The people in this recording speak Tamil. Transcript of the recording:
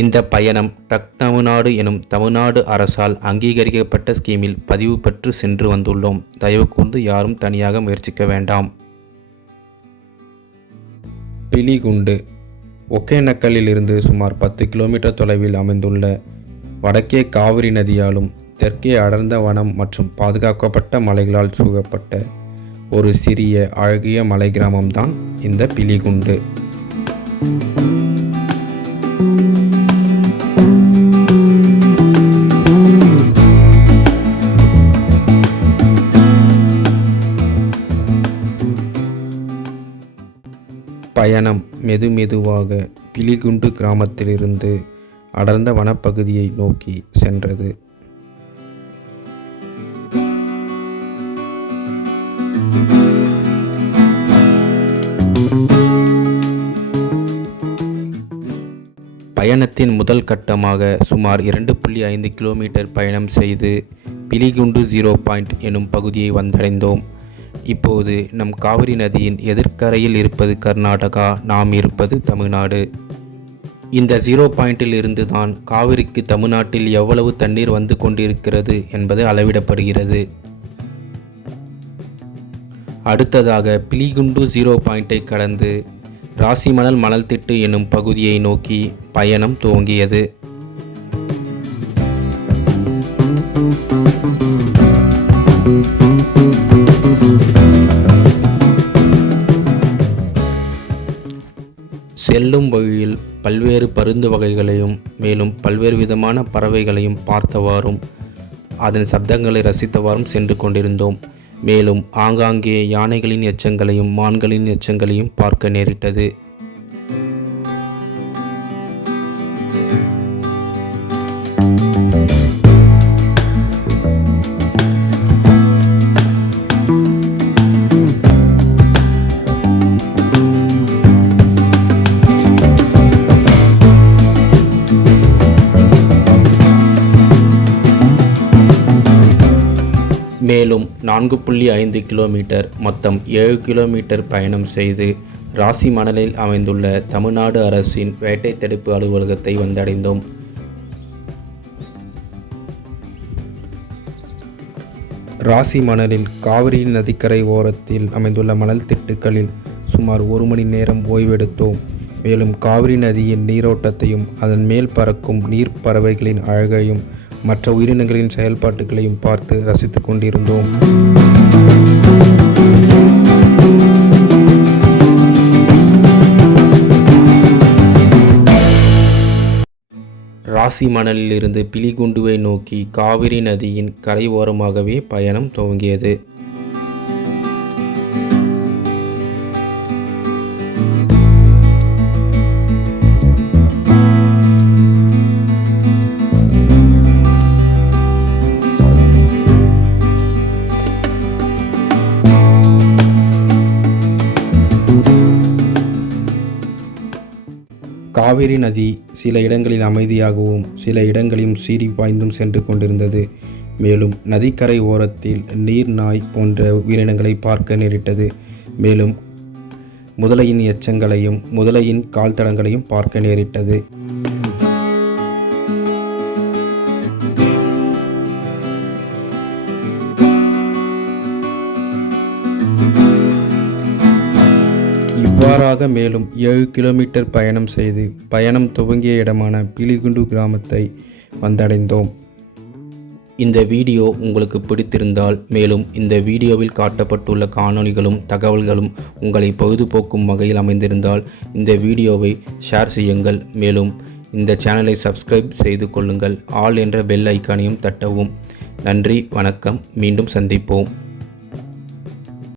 இந்த பயணம் ட்ரக் தமிழ்நாடு எனும் தமிழ்நாடு அரசால் அங்கீகரிக்கப்பட்ட ஸ்கீமில் பதிவு பெற்று சென்று வந்துள்ளோம். தயவு கூர்ந்து யாரும் தனியாக முயற்சிக்க வேண்டாம். பிலிகுண்டு ஒகேனக்கல்லில் இருந்து சுமார் 10 கிலோமீட்டர் தொலைவில் அமைந்துள்ள வடக்கே காவிரி நதியாலும் தெற்கே அடர்ந்த வனம் மற்றும் பாதுகாக்கப்பட்ட மலைகளால் சூழப்பட்ட ஒரு சிறிய அழகிய மலை கிராமம்தான் இந்த பிலிகுண்டு. பயணம் மெதுவாக பிலிகுண்டு கிராமத்திலிருந்து அடர்ந்த வனப்பகுதியை நோக்கி சென்றது. பயணத்தின் முதல் கட்டமாக சுமார் 2.5 கிலோமீட்டர் பயணம் செய்து பிலிகுண்டு 0 பாயிண்ட் எனும் பகுதியை வந்தடைந்தோம். இப்போது நம் காவிரி நதியின் எதிர்க்கரையில் இருப்பது கர்நாடகா, நாம் இருப்பது தமிழ்நாடு. இந்த 0 பாயிண்டில் இருந்து தான் காவிரிக்கு தமிழ்நாட்டில் எவ்வளவு தண்ணீர் வந்து கொண்டிருக்கிறது என்பது அளவிடப்படுகிறது. அடுத்ததாக பிலிகுண்டு 0 பாயிண்டை கடந்து ராசிமணல் மணல் திட்டு எனும் பகுதியை நோக்கி பயணம் துவங்கியது. செல்லும் வழியில் பல்வேறு பருந்து வகைகளையும் மேலும் பல்வேறு விதமான பறவைகளையும் பார்த்தவாறும் அதன் சப்தங்களை ரசித்தவாறும் சென்று கொண்டிருந்தோம். மேலும் ஆங்காங்கே யானைகளின் எச்சங்களையும் மான்களின் எச்சங்களையும் பார்க்க நேரிட்டது. மேலும் 4.5 கிலோமீட்டர் மொத்தம் 7 கிலோமீட்டர் பயணம் செய்து ராசிமணலில் அமைந்துள்ள தமிழ்நாடு அரசின் வேட்டை தடுப்பு அலுவலகத்தை வந்தடைந்தோம். ராசிமணலில் காவிரி நதிக்கரை ஓரத்தில் அமைந்துள்ள மணல் திட்டுக்களில் சுமார் 1 மணி நேரம் ஓய்வெடுத்தோம். மேலும் காவிரி நதியின் நீரோட்டத்தையும் அதன் மேல் பறக்கும் நீர் பறவைகளின் அழகையும் மற்ற உயிரினங்களின் செயல்பாட்டுகளையும் பார்த்து ரசித்து கொண்டிருந்தோம். ராசிமணலில் இருந்து பிலிகுண்டுவை நோக்கி காவிரி நதியின் கரை ஓரமாகவே பயணம் துவங்கியது. காவிரி நதி சில இடங்களில் அமைதியாகவும் சில இடங்களிலும் சீறி பாய்ந்தும் சென்று கொண்டிருந்தது. மேலும் நதிக்கரை ஓரத்தில் நீர் நாய் போன்ற உயிரினங்களை பார்க்க நேரிட்டது. மேலும் முதலையின் எச்சங்களையும் முதலையின் கால் தடங்களையும் பார்க்க நேரிட்டது. இவ்வாறாக மேலும் 7 கிலோமீட்டர் பயணம் செய்து பயணம் துவங்கிய இடமான பிலிகுண்டு கிராமத்தை வந்தடைந்தோம். இந்த வீடியோ உங்களுக்கு பிடித்திருந்தால் மேலும் இந்த வீடியோவில் காட்டப்பட்டுள்ள காணொளிகளும் தகவல்களும் உங்களை பொழுதுபோக்கும் வகையில் அமைந்திருந்தால் இந்த வீடியோவை ஷேர் செய்யுங்கள். மேலும் இந்த சேனலை சப்ஸ்கிரைப் செய்து கொள்ளுங்கள். ஆல் என்ற பெல் ஐக்கானையும் தட்டவும். நன்றி, வணக்கம். மீண்டும் சந்திப்போம்.